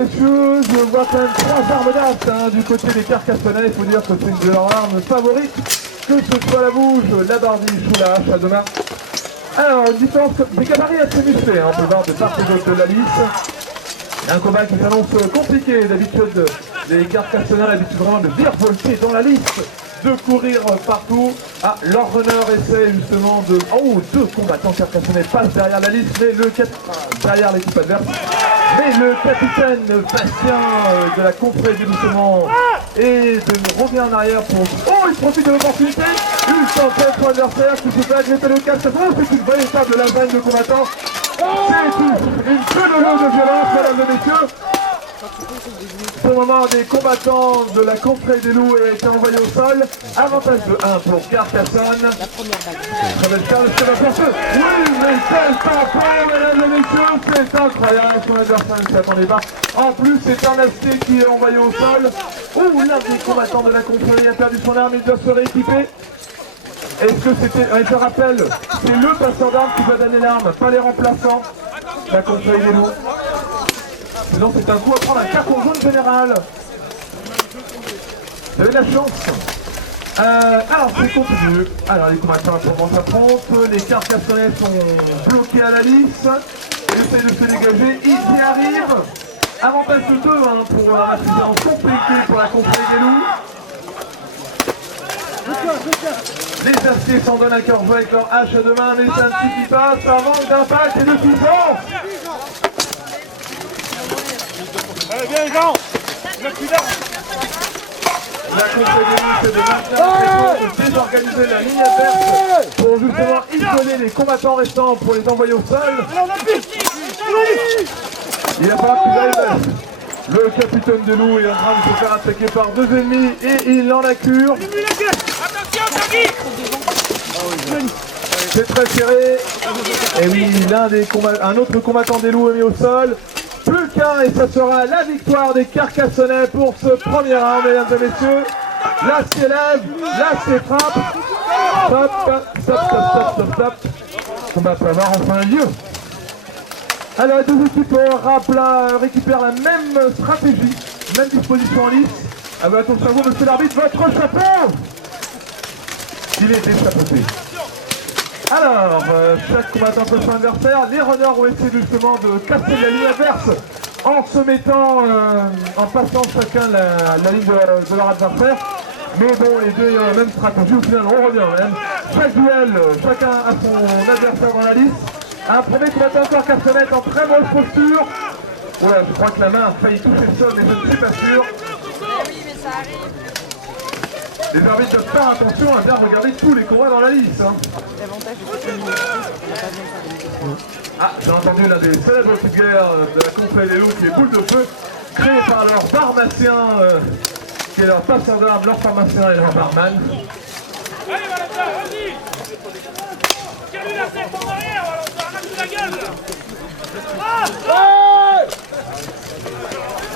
Messieurs, je vois quand même 3 armes d'as du côté des Carcassonnais. Il faut dire que c'est une de leurs armes favorites, que ce soit la bouge, la barbiche ou la hache à deux mains. Alors, une différence des gabarits assez musclés, on peut voir de part et d'autre de la lisse. Un combat qui s'annonce compliqué. D'habitude, les Carcassonnais ont l'habitude vraiment de virevolter dans la liste, de courir partout. Ah, leur runner essaie justement de... Oh, 2 combattants carcassonnais passent derrière la liste, mais derrière l'équipe adverse. Mais le capitaine Bastien de la confrérie doucement et revient en arrière pour... Oh, il profite de l'opportunité. Il s'empêche son adversaire qui se fait agripper le casque. Oh, c'est une véritable lasagne de combattants. C'est une queue de l'eau de violence, mesdames et messieurs. Pour le moment, des combattants de la confrérie des loups a été envoyé au sol. Avantage de 1 pour Carcassonne. Très belle carte, c'est la force. Oui, mais quel tampon, mesdames et messieurs, c'est incroyable. Son adversaire ne s'y attendait pas. En plus, c'est un acier qui est envoyé au sol. Ouh, l'un des combattants de la confrérie a perdu son arme, il doit se rééquiper. Est-ce que c'était... Je rappelle, c'est le passeur d'armes qui doit donner l'arme, pas les remplaçants. La confrérie des loups. Sinon c'est un coup à prendre un carton jaune général. Vous avez de la chance. Alors c'est continu. Alors les combattants s'affrontent. Les Carcassonnais sont bloqués à la lisse. Ils essaient de se dégager. Ils y arrivent. Avantage de 2 pour la en compliqué pour la confrérie des loups. Les aciers s'en donnent à cœur joie avec leur hache à deux mains, mais ça ne suffit pas. Ça manque d'impact et de puissance. Allez, viens les gens. La confrérie des loups c'est de désorganiser la ligne adverse pour justement isoler les combattants restants pour les envoyer au sol. Il n'y a pas qu'il arrive. Le capitaine des loups est en train de se faire attaquer par 2 ennemis et il en a cure. C'est très serré. Et oui, un autre combattant des loups est mis au sol. Plus qu'un et ça sera la victoire des Carcassonnais pour ce premier round, mesdames et messieurs. Là s'élève, là c'est frappe. Stop. Combat peut avoir enfin lieu. Alors les 2 équipes récupèrent la même stratégie, même disposition en lice. Ah bah attention à vous, monsieur l'arbitre, votre chapeau. Il est déchapeauté. Alors, chaque combattant peut son adversaire. Les runners ont essayé justement de casser la ligne adverse en se mettant, en passant chacun la ligne de leur adversaire. Mais bon, les deux ayant la même stratégie, au final on revient même. Chaque duel, chacun a son adversaire dans la liste. Un premier combattant encore Carcassonne en très mauvaise posture. Ouais, je crois que la main a failli toucher le sol, mais je ne suis pas sûr. Les arbitres doivent faire attention à bien regarder tous les combats dans la liste. Ah, j'ai entendu l'un des célèbres coups de guerre de la confrérie des loups qui est boule de feu, créé par leur pharmacien, qui est leur passeur d'armes, leur pharmacien et leur barman. Allez Valentin, vas-y. Quelle la tête en arrière, Valentin, arrache la gueule là.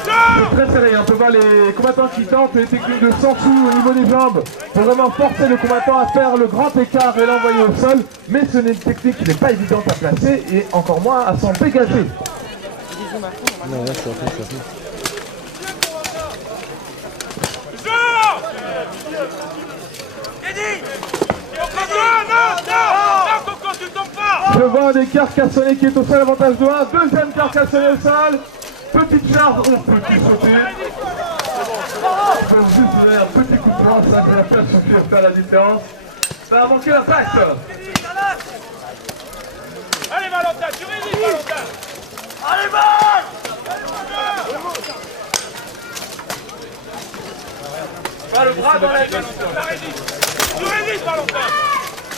C'est très serré, on peut voir les combattants qui tentent les techniques de sans-sous au niveau des jambes pour vraiment forcer le combattant à faire le grand écart et l'envoyer au sol, mais ce n'est une technique qui n'est pas évidente à placer et encore moins à s'en dégager. Non, là, c'est Je vois un des Carcassonnais qui est au sol, avantage de 1, deuxième Carcassonnais au sol. Petite charge, on peut sauter. Je peux juste donner un petit coup de poing, ça va faire suffire faire la différence. Ça a manqué l'impact. Allez Valentin, tu résistes Valentin. Allez Pas le bras dans la tête. Tu résistes Valentin.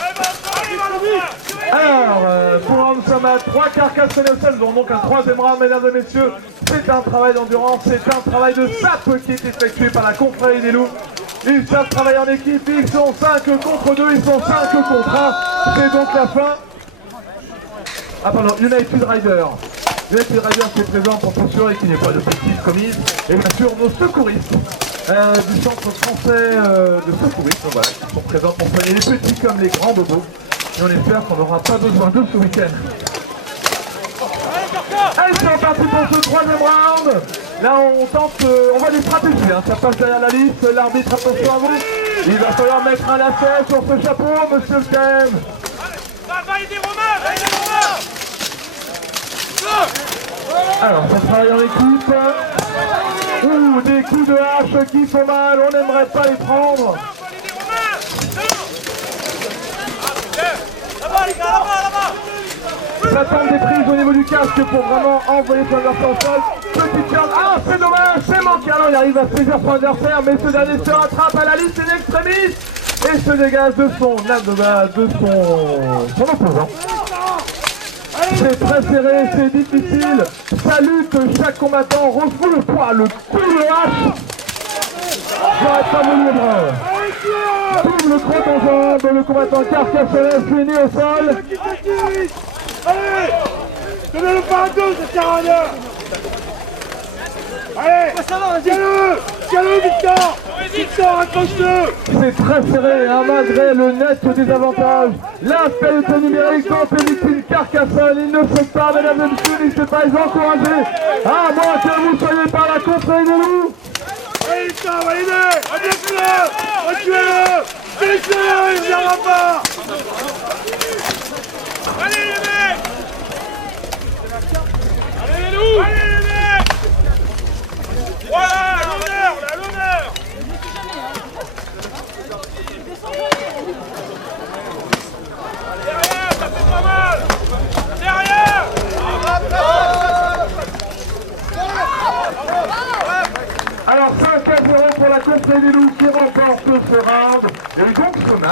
Allez Valentin. Alors, pour nous sommes à 3 Carcassonnais au sol, dont donc un troisième round, mesdames et messieurs. C'est un travail d'endurance, c'est un travail de sape qui est effectué par la confrérie des loups. Ils savent travailler en équipe, ils sont 5 contre 2, ils sont 5 contre 1. C'est donc la fin. Ah pardon, United Rider. United Rider qui est présent pour s'assurer qu'il n'y ait pas de bêtises commises. Et bien sûr nos secouristes du centre français de secourisme, voilà, qui sont présents pour soigner les petits comme les grands bobos. Et on espère qu'on n'aura pas besoin d'eux ce week-end. Allez Carcassonne. Allez, c'est reparti pour ce troisième round. Là, on tente, on voit des stratégies, hein. Ça passe derrière la liste. L'arbitre, attention à vous. Il va falloir mettre un lacet sur ce chapeau, monsieur le KM. Va aider Romain, va aider Romain. Alors, ça travaille en équipe. Ouh, des coups de hache qui font mal. On n'aimerait pas les prendre. Là-bas, les gars, là-bas. Ça tente des prises au niveau du casque pour vraiment envoyer son adversaire au sol. Petite carte. Ah, c'est dommage, c'est manqué. Alors, il arrive à saisir son adversaire, mais ce dernier se rattrape à la liste in extremis et se dégage de son opposant. C'est très serré, c'est difficile. Ça lutte, chaque combattant refoule le poids, le coup de hache. J'aurais pas voulu le bras. Double crotte en jambe, le combattant Carcassonne finit au sol. Allez, donnez-le par un dos, ça sert à rien. Allez, tiens-le, Victor. Victor, accroche-le. C'est très serré, hein, malgré le net désavantage. L'infériorité numérique contre Victime Carcassonne. Il ne faut pas, mesdames et messieurs, il ne faut pas les encourager. À moins que vous soyez par la contrée de nous. Allez, Victor, va l'aider. Reviens-le, retuez-le. Fais-le, il ne reviendra pas.